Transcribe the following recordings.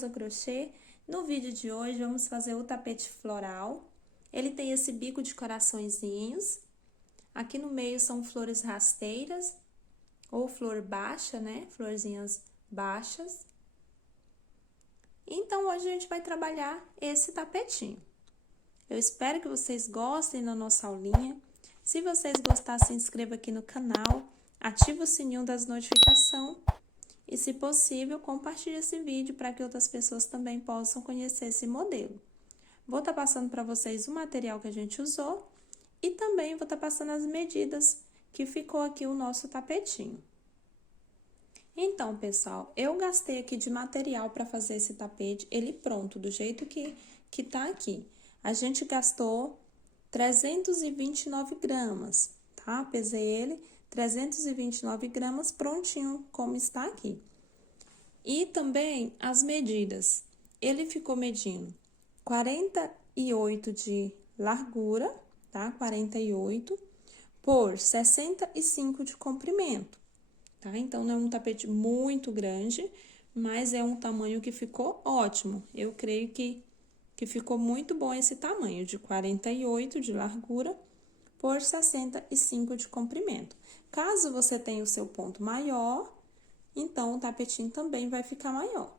Souza Crochê. No vídeo de hoje, vamos fazer o tapete floral. Ele tem esse bico de coraçõezinhos. Aqui no meio são flores rasteiras, ou flor baixa, né? Florzinhas baixas. Então, hoje a gente vai trabalhar esse tapetinho. Eu espero que vocês gostem da nossa aulinha. Se vocês gostarem, se inscreva aqui no canal, ative o sininho das notificações. E, se possível, compartilhe esse vídeo para que outras pessoas também possam conhecer esse modelo. Vou estar passando para vocês o material que a gente usou e também vou estar passando as medidas que ficou aqui o nosso tapetinho. Então, pessoal, eu gastei aqui de material para fazer esse tapete, ele pronto, do jeito que tá aqui. A gente gastou 329 gramas, tá? Pesei ele, 329 gramas prontinho, como está aqui. E também as medidas. Ele ficou medindo 48 de largura, tá? 48 por 65 de comprimento, tá? Então, não é um tapete muito grande, mas é um tamanho que ficou ótimo. Eu creio que ficou muito bom esse tamanho, de 48 de largura por 65 de comprimento. Caso você tenha o seu ponto maior, então, o tapetinho também vai ficar maior,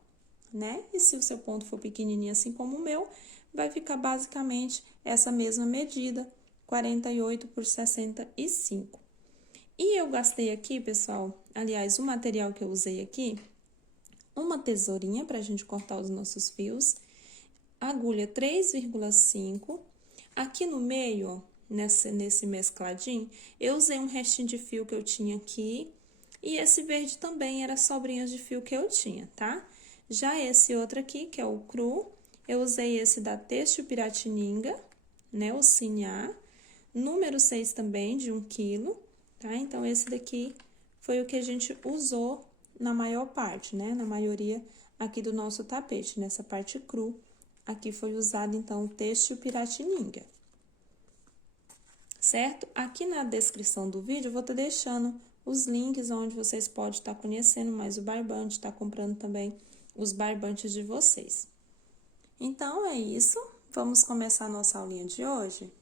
né? E se o seu ponto for pequenininho, assim como o meu, vai ficar basicamente essa mesma medida, 48 por 65. E eu gastei aqui, pessoal, aliás, o material que eu usei aqui, uma tesourinha pra gente cortar os nossos fios, agulha 3,5. Aqui no meio, ó, nesse mescladinho, eu usei um restinho de fio que eu tinha aqui. E esse verde também era sobrinhas de fio que eu tinha, tá? Já esse outro aqui, que é o cru, eu usei esse da Têxtil Piratininga, né? O Sinhá, número 6 também, de 1 quilo, tá? Então, esse daqui foi o que a gente usou na maior parte, né? Na maioria aqui do nosso tapete, nessa parte cru. Aqui foi usado, então, o Têxtil Piratininga. Certo? Aqui na descrição do vídeo, eu vou estar deixando os links onde vocês podem estar conhecendo mais o barbante, estar comprando também os barbantes de vocês. Então, é isso. Vamos começar a nossa aulinha de hoje.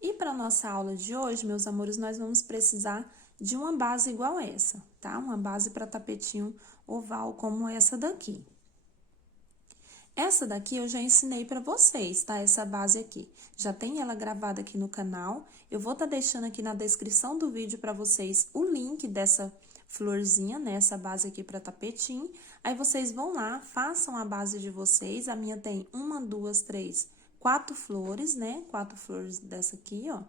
E para a nossa aula de hoje, meus amores, nós vamos precisar de uma base igual essa, tá? Uma base para tapetinho oval como essa daqui. Essa daqui eu já ensinei para vocês, tá? Essa base aqui. Já tem ela gravada aqui no canal. Eu vou estar deixando aqui na descrição do vídeo para vocês o link dessa florzinha, né? Essa base aqui para tapetinho. Aí, vocês vão lá, façam a base de vocês. A minha tem 1, 2, 3, 4 flores, né? 4 flores dessa aqui, ó.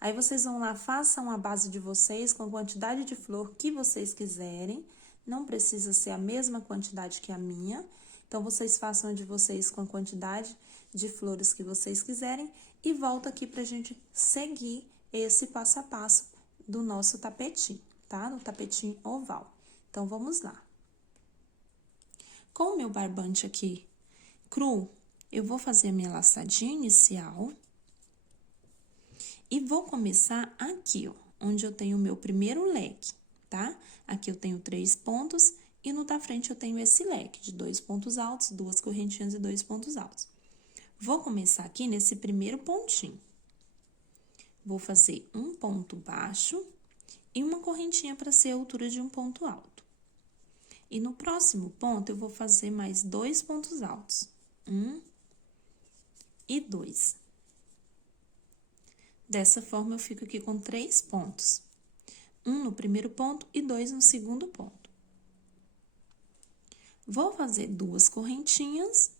Aí, vocês vão lá, façam a base de vocês com a quantidade de flor que vocês quiserem. Não precisa ser a mesma quantidade que a minha. Então, vocês façam a de vocês com a quantidade de flores que vocês quiserem e volta aqui pra gente seguir esse passo a passo do nosso tapetinho, tá? No tapetinho oval. Então, vamos lá. Com o meu barbante aqui cru, eu vou fazer a minha laçadinha inicial e vou começar aqui, ó, onde eu tenho o meu primeiro leque, tá? Aqui eu tenho 3 pontos. E no da frente eu tenho esse leque de 2 pontos altos, 2 correntinhas e 2 pontos altos. Vou começar aqui nesse primeiro pontinho. Vou fazer um ponto baixo e uma correntinha para ser a altura de um ponto alto. E no próximo ponto, eu vou fazer mais 2 pontos altos. 1 e 2. Dessa forma, eu fico aqui com 3 pontos. 1 no primeiro ponto e 2 no segundo ponto. Vou fazer 2 correntinhas.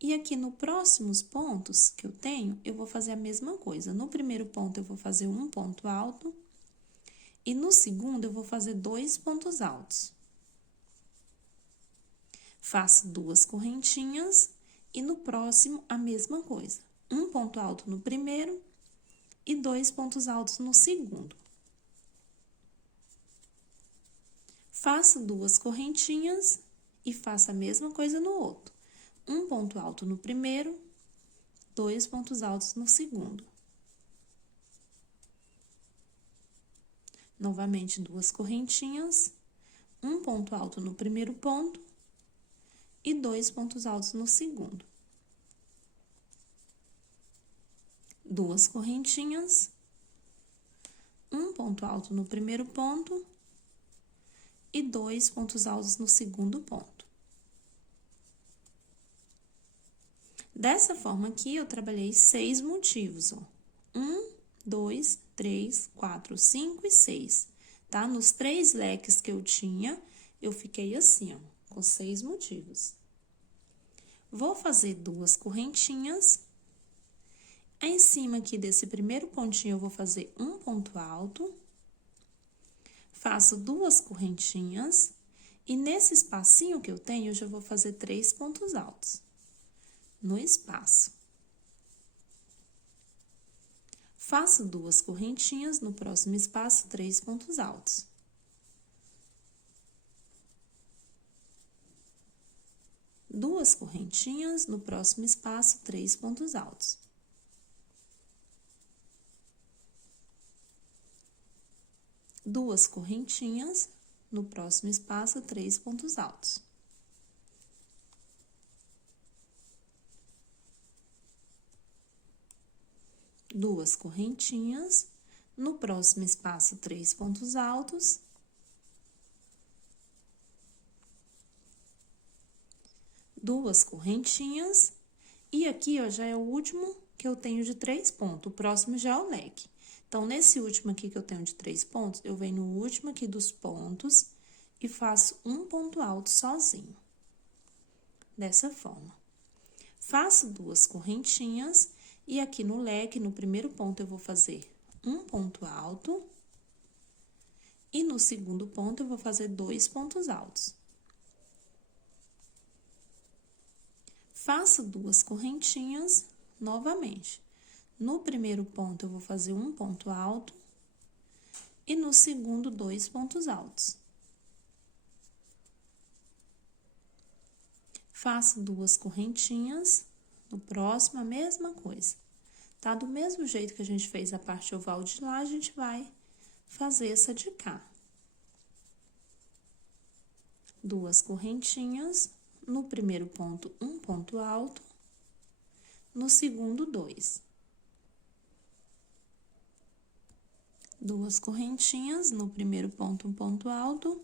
E aqui no próximos pontos que eu tenho, eu vou fazer a mesma coisa. No primeiro ponto, eu vou fazer um ponto alto. E no segundo, eu vou fazer 2 pontos altos. Faço 2 correntinhas. E no próximo, a mesma coisa. Um ponto alto no primeiro e 2 pontos altos no segundo. Faço 2 correntinhas e faço a mesma coisa no outro. Um ponto alto no primeiro, 2 pontos altos no segundo. Novamente, 2 correntinhas, um ponto alto no primeiro ponto e 2 pontos altos no segundo. 2 correntinhas, um ponto alto no primeiro ponto e 2 pontos altos no segundo ponto. Dessa forma aqui, eu trabalhei 6 motivos, ó. 1, 2, 3, 4, 5 e 6, tá? Nos 3 leques que eu tinha, eu fiquei assim, ó, com 6 motivos. Vou fazer 2 correntinhas. Em cima aqui desse primeiro pontinho, eu vou fazer um ponto alto. Faço 2 correntinhas. E nesse espacinho que eu tenho, eu já vou fazer 3 pontos altos no espaço. Faço 2 correntinhas, no próximo espaço, 3 pontos altos. Duas correntinhas, no próximo espaço, 3 pontos altos. Duas correntinhas, no próximo espaço, 3 pontos altos. Duas correntinhas, no próximo espaço, 3 pontos altos. Duas correntinhas, e aqui, ó, já é o último que eu tenho de 3 pontos, o próximo já é o leque. Então, nesse último aqui que eu tenho de 3 pontos, eu venho no último aqui dos pontos e faço um ponto alto sozinho. Dessa forma. Faço 2 correntinhas e aqui no leque, no primeiro ponto, eu vou fazer um ponto alto e no segundo ponto, eu vou fazer 2 pontos altos. Faço 2 correntinhas novamente. No primeiro ponto, eu vou fazer um ponto alto e no segundo, 2 pontos altos. Faço 2 correntinhas, no próximo a mesma coisa, tá? Do mesmo jeito que a gente fez a parte oval de lá, a gente vai fazer essa de cá. 2 correntinhas, no primeiro ponto, um ponto alto, no segundo, 2. 2 correntinhas, no primeiro ponto, um ponto alto,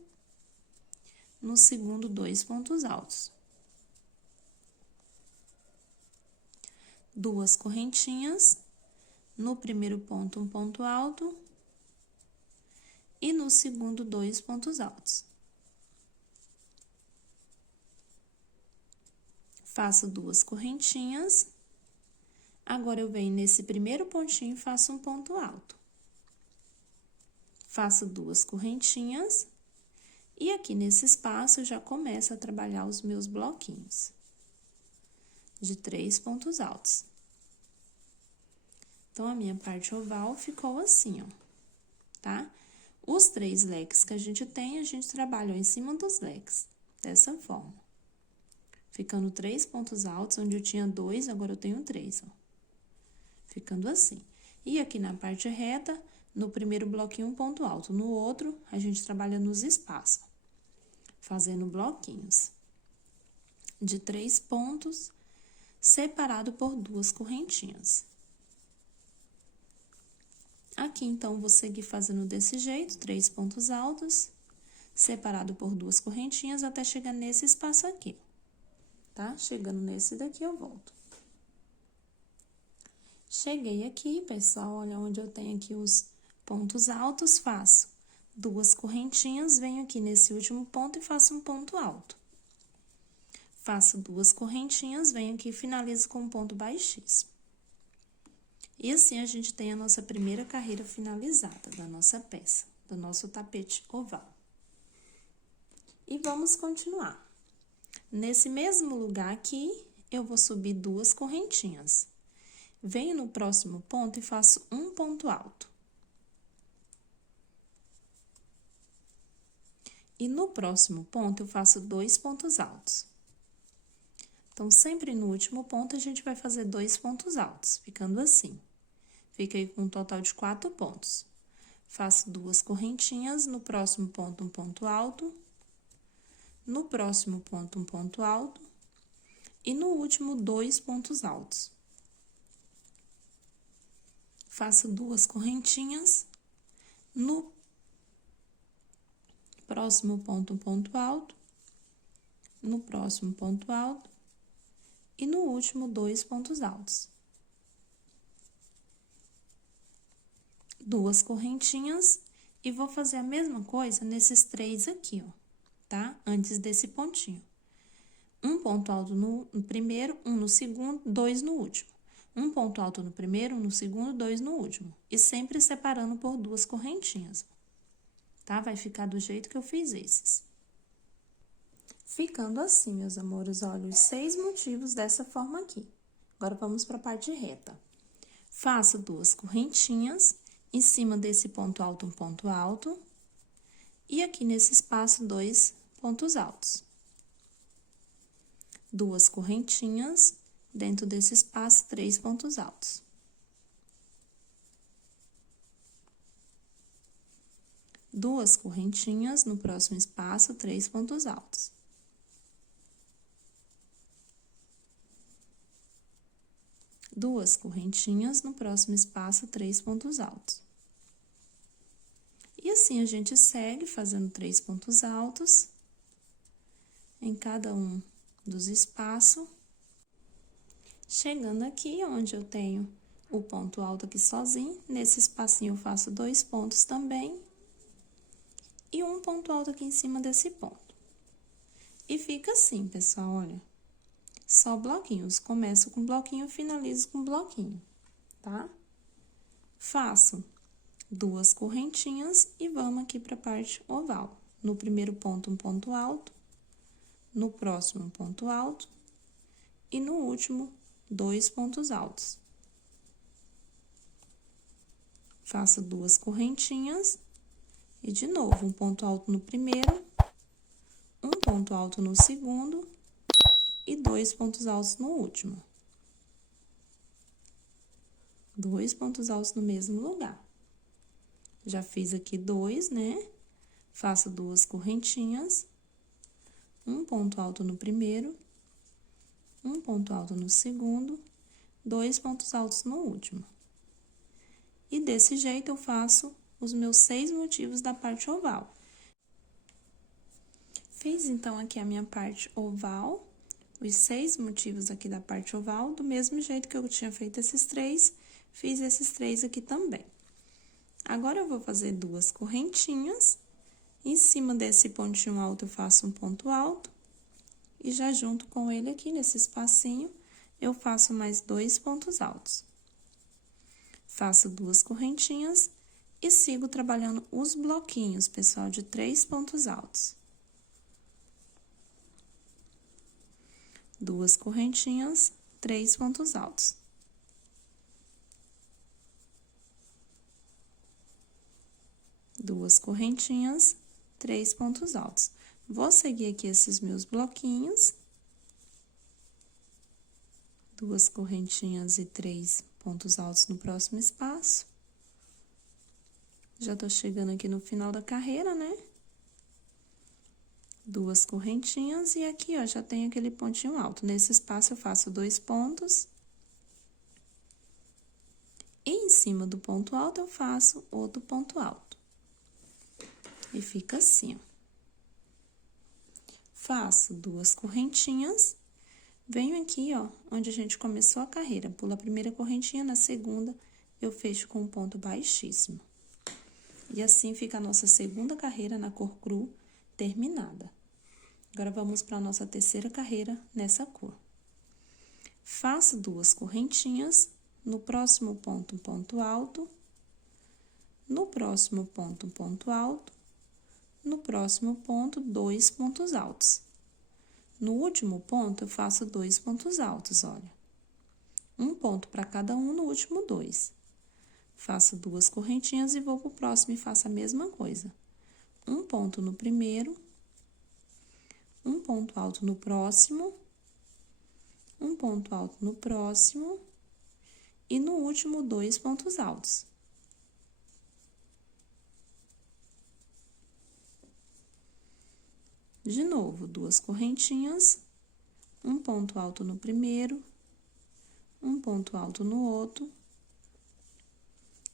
no segundo, 2 pontos altos. 2 correntinhas, no primeiro ponto, um ponto alto, e no segundo, 2 pontos altos. Faço 2 correntinhas, agora eu venho nesse primeiro pontinho e faço um ponto alto. Faço 2 correntinhas, e aqui nesse espaço eu já começo a trabalhar os meus bloquinhos de 3 pontos altos. Então, a minha parte oval ficou assim, ó, tá? Os 3 leques que a gente tem, a gente trabalhou em cima dos leques, dessa forma. Ficando 3 pontos altos, onde eu tinha 2, agora eu tenho 3, ó. Ficando assim. E aqui na parte reta, no primeiro bloquinho, um ponto alto. No outro, a gente trabalha nos espaços, fazendo bloquinhos de 3 pontos, separado por 2 correntinhas. Aqui, então, vou seguir fazendo desse jeito, 3 pontos altos, separado por 2 correntinhas, até chegar nesse espaço aqui, tá? Chegando nesse daqui, eu volto. Cheguei aqui, pessoal, olha onde eu tenho aqui os pontos altos, faço 2 correntinhas, venho aqui nesse último ponto e faço um ponto alto. Faço 2 correntinhas, venho aqui e finalizo com um ponto baixíssimo. E assim, a gente tem a nossa primeira carreira finalizada da nossa peça, do nosso tapete oval. E vamos continuar. Nesse mesmo lugar aqui, eu vou subir 2 correntinhas. Venho no próximo ponto e faço um ponto alto. E no próximo ponto, eu faço 2 pontos altos. Então, sempre no último ponto, a gente vai fazer 2 pontos altos, ficando assim. Fiquei com um total de 4 pontos. Faço 2 correntinhas, no próximo ponto, um ponto alto, no próximo ponto, um ponto alto, e no último, 2 pontos altos. Faço 2 correntinhas, no próximo ponto, um ponto alto, no próximo ponto alto, e no último, 2 pontos altos. 2 correntinhas, e vou fazer a mesma coisa nesses 3 aqui, ó, tá? Antes desse pontinho. Um ponto alto no primeiro, um no segundo, 2 no último. Um ponto alto no primeiro, um no segundo, 2 no último. E sempre separando por 2 correntinhas, tá? Vai ficar do jeito que eu fiz esses. Ficando assim, meus amores, olha, os 6 motivos dessa forma aqui. Agora, vamos para a parte reta. Faço 2 correntinhas, em cima desse ponto alto, um ponto alto. E aqui nesse espaço, 2 pontos altos. 2 correntinhas, dentro desse espaço, 3 pontos altos. 2 correntinhas, no próximo espaço, 3 pontos altos. 2 correntinhas, no próximo espaço, 3 pontos altos. E assim, a gente segue fazendo 3 pontos altos em cada um dos espaços. Chegando aqui, onde eu tenho o ponto alto aqui sozinho, nesse espacinho eu faço 2 pontos também. E um ponto alto aqui em cima desse ponto. E fica assim, pessoal, olha. Só bloquinhos. Começo com bloquinho, finalizo com bloquinho, tá? Faço 2 correntinhas e vamos aqui pra parte oval. No primeiro ponto, um ponto alto. No próximo, um ponto alto. E no último, 2 pontos altos. Faço 2 correntinhas. E, de novo, um ponto alto no primeiro, um ponto alto no segundo e 2 pontos altos no último. 2 pontos altos no mesmo lugar. Já fiz aqui 2, né? Faço 2 correntinhas, um ponto alto no primeiro, um ponto alto no segundo, 2 pontos altos no último. E desse jeito eu faço os meus 6 motivos da parte oval. Fiz, então, aqui a minha parte oval, os 6 motivos aqui da parte oval, do mesmo jeito que eu tinha feito esses 3, fiz esses 3 aqui também. Agora, eu vou fazer 2 correntinhas, em cima desse pontinho alto eu faço um ponto alto, e já junto com ele aqui, nesse espacinho, eu faço mais 2 pontos altos. Faço 2 correntinhas e sigo trabalhando os bloquinhos, pessoal, de 3 pontos altos. 2 correntinhas, 3 pontos altos. Duas correntinhas, 3 pontos altos. Vou seguir aqui esses meus bloquinhos. 2 correntinhas e 3 pontos altos no próximo espaço. Já tô chegando aqui no final da carreira, né? 2 correntinhas e aqui, ó, já tem aquele pontinho alto. Nesse espaço, eu faço 2 pontos. E em cima do ponto alto, eu faço outro ponto alto. E fica assim, ó. Faço 2 correntinhas, venho aqui, ó, onde a gente começou a carreira. Pulo a primeira correntinha, na segunda, eu fecho com um ponto baixíssimo. E assim fica a nossa segunda carreira na cor cru terminada. Agora, vamos para a nossa terceira carreira nessa cor. Faço 2 correntinhas, no próximo ponto, um ponto alto, no próximo ponto, um ponto alto, no próximo ponto, 2 pontos altos. No último ponto, eu faço 2 pontos altos, olha. Um ponto para cada um, no último 2. Faço 2 correntinhas e vou pro próximo e faço a mesma coisa. Um ponto no primeiro, um ponto alto no próximo, um ponto alto no próximo e no último 2 pontos altos. De novo, duas correntinhas, um ponto alto no primeiro, um ponto alto no outro,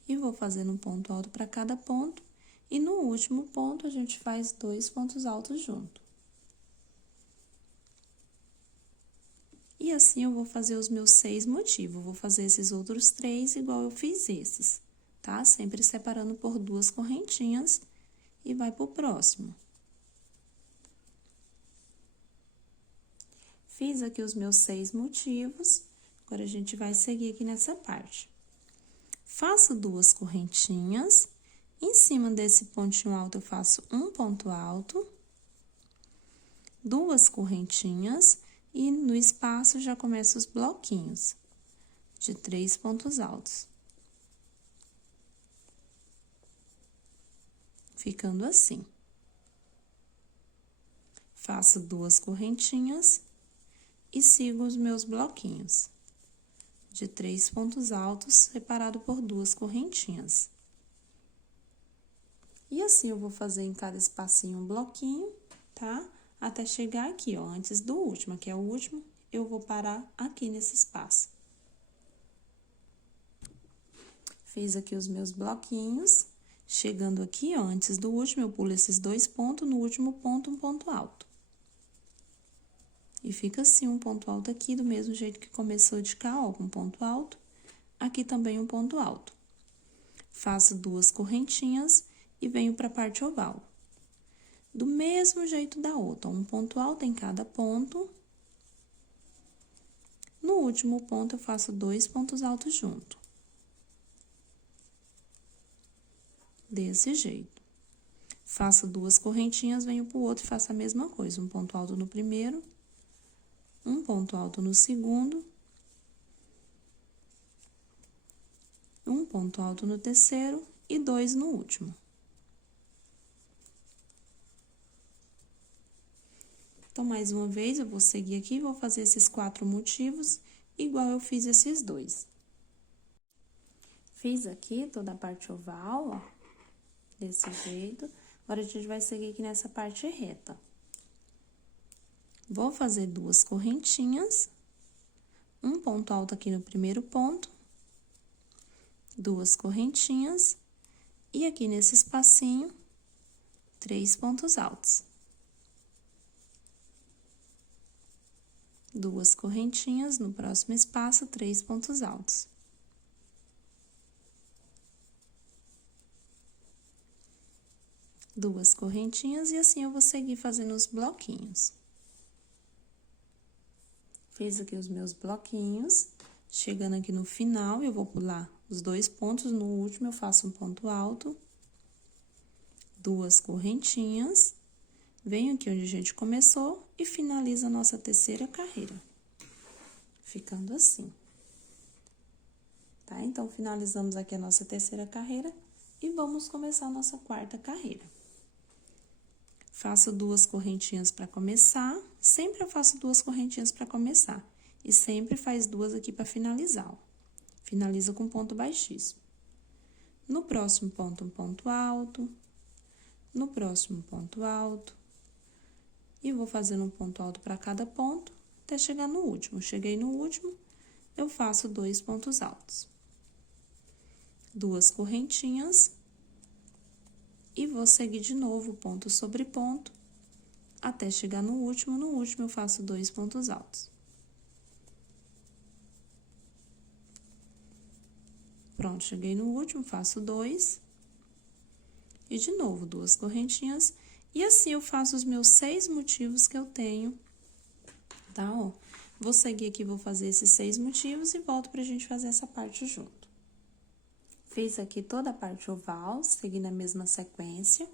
e vou fazendo um ponto alto para cada ponto, e no último ponto, a gente faz 2 pontos altos junto. E assim, eu vou fazer os meus 6 motivos, vou fazer esses outros 3 igual eu fiz esses, tá? Sempre separando por 2 correntinhas, e vai pro próximo. Fiz aqui os meus 6 motivos, agora a gente vai seguir aqui nessa parte. Faço 2 correntinhas, em cima desse pontinho alto eu faço um ponto alto, 2 correntinhas, e no espaço já começo os bloquinhos de 3 pontos altos. Ficando assim. Faço 2 correntinhas e sigo os meus bloquinhos de 3 pontos altos, separado por 2 correntinhas. E assim, eu vou fazer em cada espacinho um bloquinho, tá? Até chegar aqui, ó, antes do último, que é o último, eu vou parar aqui nesse espaço. Fiz aqui os meus bloquinhos, chegando aqui, ó, antes do último, eu pulo esses 2 pontos, no último ponto, um ponto alto. E fica assim, um ponto alto aqui, do mesmo jeito que começou de cá, ó, com ponto alto. Aqui também um ponto alto. Faço 2 correntinhas e venho pra parte oval. Do mesmo jeito da outra, um ponto alto em cada ponto. No último ponto, eu faço 2 pontos altos junto. Desse jeito. Faço 2 correntinhas, venho pro outro e faço a mesma coisa. Um ponto alto no primeiro, um ponto alto no segundo, um ponto alto no terceiro e 2 no último. Então, mais uma vez, eu vou seguir aqui e vou fazer esses 4 motivos, igual eu fiz esses 2. Fiz aqui toda a parte oval, ó, desse jeito. Agora, a gente vai seguir aqui nessa parte reta. Vou fazer 2 correntinhas, um ponto alto aqui no primeiro ponto, 2 correntinhas, e aqui nesse espacinho, 3 pontos altos. 2 correntinhas, no próximo espaço, 3 pontos altos. Duas correntinhas, e assim eu vou seguir fazendo os bloquinhos. Fiz aqui os meus bloquinhos, chegando aqui no final, eu vou pular os 2 pontos, no último eu faço um ponto alto, 2 correntinhas, venho aqui onde a gente começou e finaliza a nossa terceira carreira, ficando assim. Tá? Então, finalizamos aqui a nossa terceira carreira e vamos começar a nossa quarta carreira. Faço 2 correntinhas para começar, sempre eu faço 2 correntinhas para começar, e sempre faz 2 aqui para finalizar, ó. Finaliza com ponto baixíssimo. No próximo ponto, um ponto alto, no próximo ponto alto, e vou fazendo um ponto alto para cada ponto, até chegar no último. Cheguei no último, eu faço 2 pontos altos. 2 correntinhas, e vou seguir de novo ponto sobre ponto, até chegar no último eu faço 2 pontos altos. Pronto, cheguei no último, faço 2, e de novo 2 correntinhas, e assim eu faço os meus 6 motivos que eu tenho, tá? Ó, vou seguir aqui, vou fazer esses 6 motivos e volto pra gente fazer essa parte junto. Fiz aqui toda a parte oval, seguindo a mesma sequência.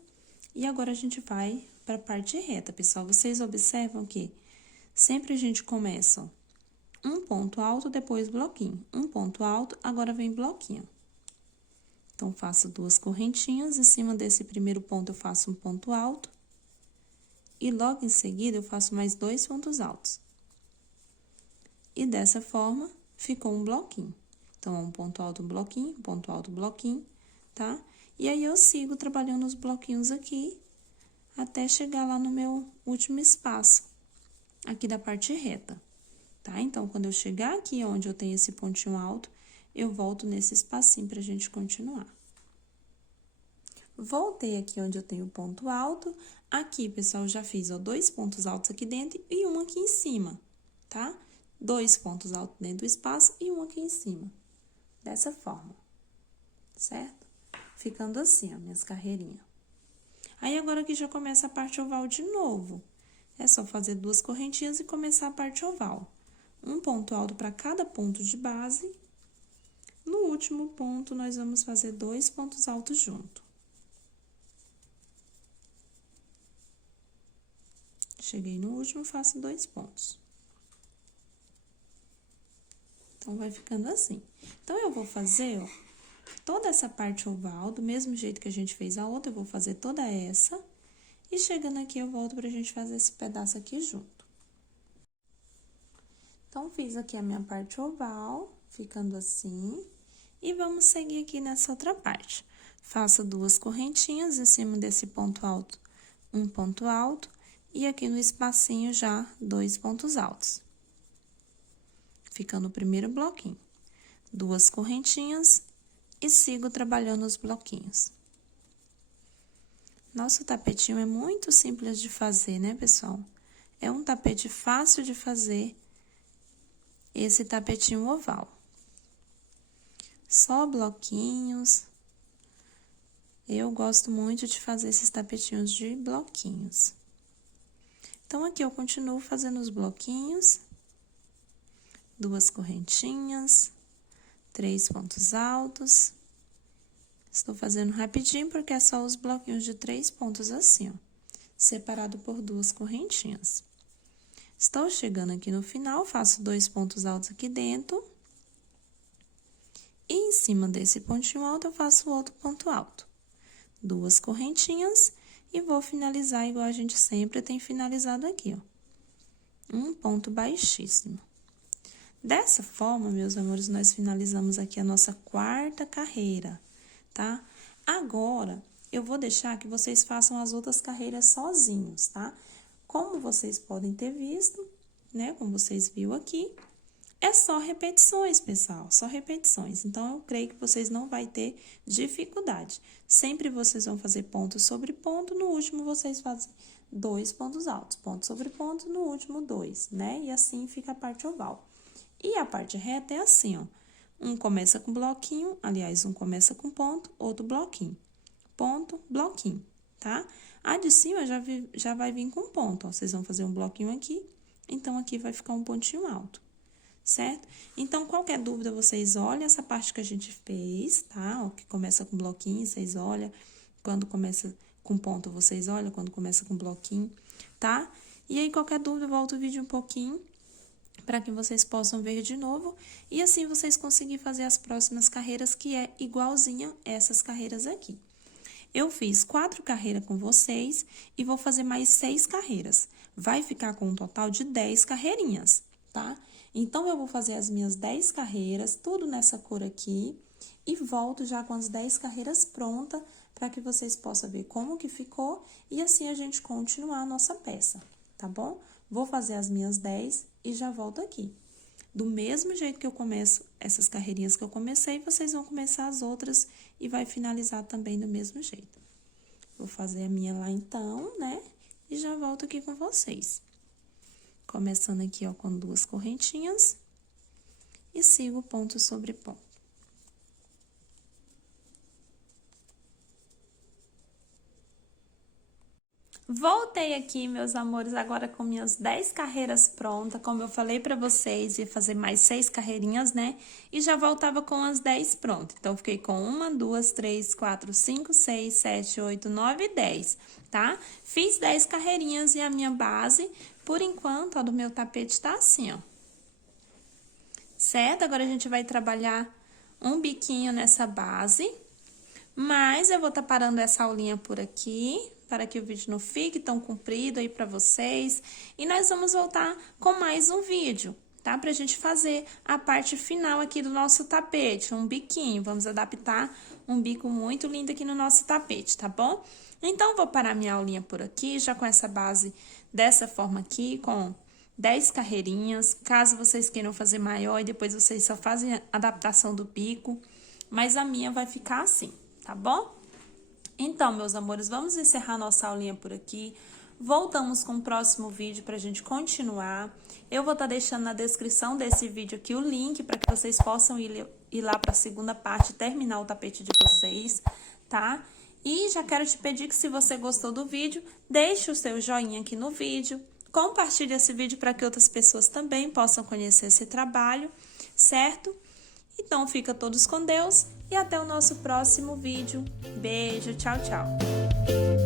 E agora, a gente vai para a parte reta, pessoal. Vocês observam que sempre a gente começa, ó, um ponto alto, depois bloquinho. Um ponto alto, agora vem bloquinho. Então, faço 2 correntinhas, em cima desse primeiro ponto eu faço um ponto alto. E logo em seguida, eu faço mais 2 pontos altos. E dessa forma, ficou um bloquinho. Então, um ponto alto, um ponto alto, bloquinho, tá? E aí, eu sigo trabalhando os bloquinhos aqui, até chegar lá no meu último espaço, aqui da parte reta, tá? Então, quando eu chegar aqui onde eu tenho esse pontinho alto, eu volto nesse espacinho pra gente continuar. Voltei aqui onde eu tenho o ponto alto. Aqui, pessoal, já fiz, ó, 2 pontos altos aqui dentro e um aqui em cima, tá? 2 pontos altos dentro do espaço e um aqui em cima. Dessa forma, certo? Ficando assim, ó, minhas carreirinhas. Aí, agora aqui já começa a parte oval de novo. É só fazer 2 correntinhas e começar a parte oval. Um ponto alto para cada ponto de base. No último ponto, nós vamos fazer 2 pontos altos junto. Cheguei no último, faço 2 pontos. Então, vai ficando assim. Então, eu vou fazer, ó, toda essa parte oval, do mesmo jeito que a gente fez a outra, eu vou fazer toda essa. E chegando aqui, eu volto pra gente fazer esse pedaço aqui junto. Então, fiz aqui a minha parte oval, ficando assim. E vamos seguir aqui nessa outra parte. Faço 2 correntinhas em cima desse ponto alto, um ponto alto. E aqui no espacinho já, 2 pontos altos. Ficando o primeiro bloquinho. 2 correntinhas e sigo trabalhando os bloquinhos. Nosso tapetinho é muito simples de fazer, né, pessoal? É um tapete fácil de fazer, esse tapetinho oval. Só bloquinhos. Eu gosto muito de fazer esses tapetinhos de bloquinhos. Então, aqui eu continuo fazendo os bloquinhos. 2 correntinhas, 3 pontos altos. Estou fazendo rapidinho porque é só os bloquinhos de 3 pontos assim, ó, separado por 2 correntinhas. Estou chegando aqui no final, faço 2 pontos altos aqui dentro. E em cima desse pontinho alto, eu faço outro ponto alto. 2 correntinhas e vou finalizar igual a gente sempre tem finalizado aqui, ó. Um ponto baixíssimo. Dessa forma, meus amores, nós finalizamos aqui a nossa 4ª carreira, tá? Agora, eu vou deixar que vocês façam as outras carreiras sozinhos, tá? Como vocês podem ter visto, né? Como vocês viram aqui, é só repetições, pessoal, só repetições. Então, eu creio que vocês não vão ter dificuldade. Sempre vocês vão fazer ponto sobre ponto, no último vocês fazem 2 pontos altos, ponto sobre ponto, no último 2, né? E assim fica a parte oval. E a parte reta é assim, ó. Um começa com bloquinho, aliás, um começa com ponto, outro bloquinho. Ponto, bloquinho, tá? A de cima já vai vir com ponto, ó. Vocês vão fazer um bloquinho aqui, então aqui vai ficar um pontinho alto, certo? Então, qualquer dúvida, vocês olham essa parte que a gente fez, tá? Ó, que começa com bloquinho, vocês olham. Quando começa com ponto, vocês olham. Quando começa com bloquinho, tá? E aí, qualquer dúvida, volta o vídeo um pouquinho, para que vocês possam ver de novo, e assim vocês conseguirem fazer as próximas carreiras, que é igualzinha essas carreiras aqui. Eu fiz 4 carreiras com vocês e vou fazer mais 6 carreiras. Vai ficar com um total de 10 carreirinhas, tá? Então, eu vou fazer as minhas 10 carreiras, tudo nessa cor aqui, e volto já com as 10 carreiras prontas, para que vocês possam ver como que ficou, e assim a gente continuar a nossa peça, tá bom? Vou fazer as minhas 10 e já volto aqui. Do mesmo jeito que eu começo essas carreirinhas que eu comecei, vocês vão começar as outras e vai finalizar também do mesmo jeito. Vou fazer a minha lá então, né? E já volto aqui com vocês. Começando aqui, ó, com 2 correntinhas e sigo ponto sobre ponto. Voltei aqui, meus amores, agora com minhas 10 carreiras prontas. Como eu falei pra vocês, ia fazer mais 6 carreirinhas, né? E já voltava com as 10 prontas. Então, fiquei com 1, 2, 3, 4, 5, 6, 7, 8, 9 e 10, tá? Fiz 10 carreirinhas e a minha base, por enquanto, ó, do meu tapete tá assim, ó. Certo? Agora, a gente vai trabalhar um biquinho nessa base, mas eu vou tá parando essa aulinha por aqui, para que o vídeo não fique tão comprido aí para vocês. E nós vamos voltar com mais um vídeo, tá? Pra gente fazer a parte final aqui do nosso tapete, um biquinho. Vamos adaptar um bico muito lindo aqui no nosso tapete, tá bom? Então, vou parar minha aulinha por aqui, já com essa base dessa forma aqui, com 10 carreirinhas. Caso vocês queiram fazer maior e depois vocês só fazem a adaptação do bico, mas a minha vai ficar assim, tá bom? Então, meus amores, vamos encerrar nossa aulinha por aqui. Voltamos com o próximo vídeo pra gente continuar. Eu vou estar deixando na descrição desse vídeo aqui o link para que vocês possam ir lá para a segunda parte e terminar o tapete de vocês, tá? E já quero te pedir que, se você gostou do vídeo, deixe o seu joinha aqui no vídeo, compartilhe esse vídeo para que outras pessoas também possam conhecer esse trabalho, certo? Então, fica todos com Deus e até o nosso próximo vídeo. Beijo, tchau, tchau!